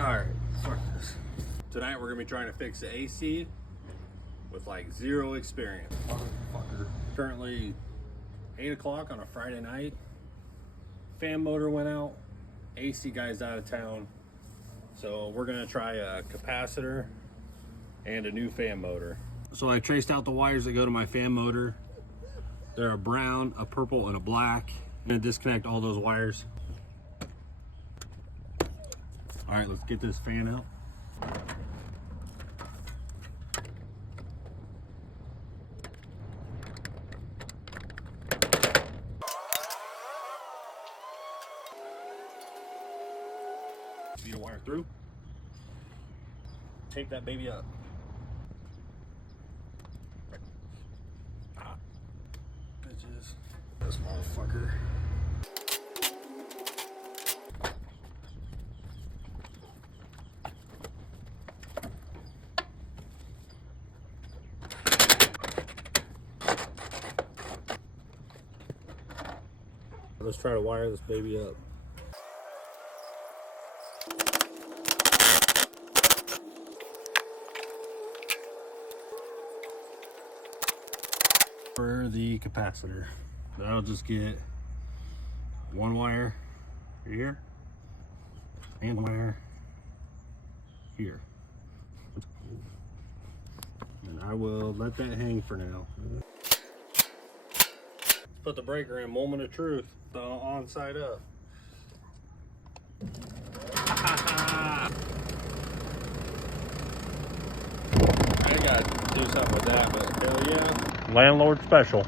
Alright, fuck this. Tonight we're gonna be trying to fix the AC with like zero experience. Motherfucker. Currently 8 o'clock on a Friday night. Fan motor went out. AC guy's out of town. So we're gonna try a capacitor and a new fan motor. So I traced out the wires that go to my fan motor. They're a brown, a purple, and a black. I'm gonna disconnect all those wires. All right, let's get this fan out. Feed a wire through. Tape that baby up. Bitches. This motherfucker. Let's try to wire this baby up. For the capacitor, I'll just get one wire here and one wire here, and I will let that hang for now. Let's put the breaker in. Moment of truth. The on side up. I gotta do something with that, but hell yeah. Landlord special.